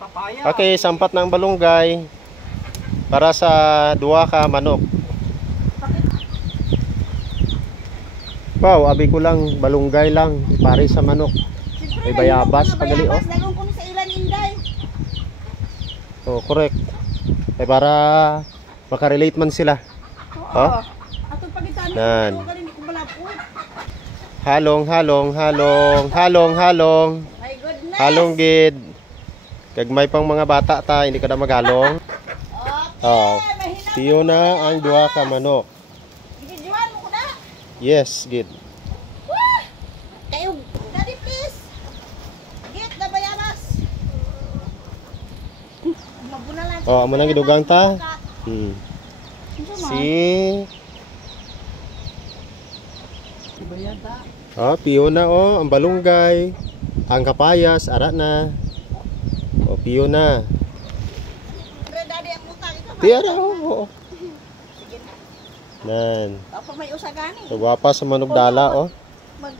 Papaya. Okay, sampat ng balunggay para sa 2 ka manok. Wow, abi ko lang balunggay lang pare sa manok. May bayabas pagali oh. Dalawang ko ni sa ilan inday. Oh, correct. Ay para makarelate man sila. Oo. Atong pagitan Nan. ko galing ko malapot. Halong. My goodness. Halong gid. Kagmay pang mga bata ta, hindi ka na maghalong. Okay, Oh. mahina. Tiyo na ang 2 ka manok. Gibidyoan mo ko na. Yes, gid. Wah! Kayo, daddy please. Git na bayabas. Mabuna lang. Oh, amo nang gidugang ta. Si Bayada. oh, piyo na oh, ang balunggay, ang kapayas, ara na. Oh, piyo na. Pre, daddy ang utang ito. Tiyara oh. Sige na. Nan. Apa may usagani. Kagwapa sa manok dala oh. Mag